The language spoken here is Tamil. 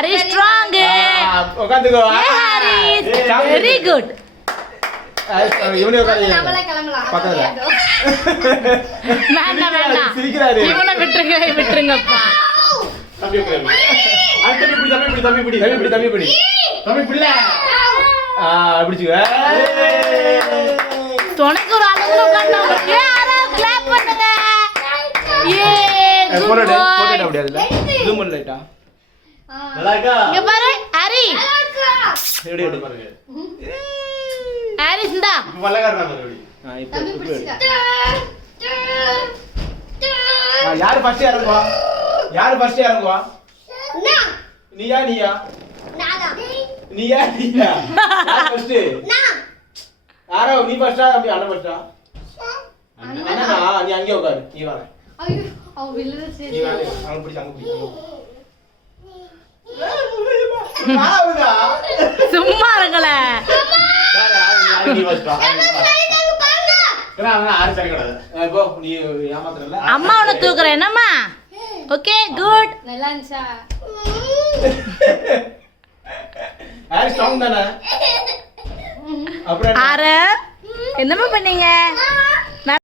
ஹரி ஸ்ட்ராங். உட்காந்துக்கோ. Hari very good. இவனே உட்காந்து நம்மளே கிளம்பலாம். பக்கத்துல. வேண்டாம் சிரிக்கிறாரு. இவனை விட்டுருங்கப்பா. தம்பி உட்காரு. தம்பி பிடி. தம்பி பிள்ள. பிடிச்சுக்க. துணைக்கு ஒரு ஆளு உட்கார்ந்தாங்க. யாரோ கிளாப் பண்ணுங்க. போடா அப்படியே ஜூம் பண்ண லைட்டா. நல்லா இருக்கா? இங்க பாரு ஹரி. எப்படி பாருங்க. ஹரி இந்தா. இப்ப வல்லகாரனா பாரு. இப்போ தம்பி இப்போ. பிடிச்சிக்க. யாரு ஃபர்ஸ்ட் இறங்குவா? யாரு நீயா? நானா. நீயா? யார் ஃபர்ஸ்ட்? யாரோ நீ ஃபர்ஸ்டா அப்படி அண்ணன் ஃபர்ஸ்டா? அண்ணனா நீ அங்கே உட்காரு. நீ வா. ஐயோ அவ வில்லற நீ சரி. வா. அவன் பிடிச்சு அங்க பிடிச்சு. வாடா. சும்மா இருங்கள. யாரு நீ ஃபர்ஸ்டா? நான் ஆறு சரி கிடையாது. போ நீ ஏமாத்துறல. அம்மா உன்னை தூக்குறேன் என்னம்மா? Okay good. நல்லா இருந்துச்சா? யாரு ஸ்ட்ராங் தானே? அப்புறம் ஆறு என்னம்மா பண்ணீங்க?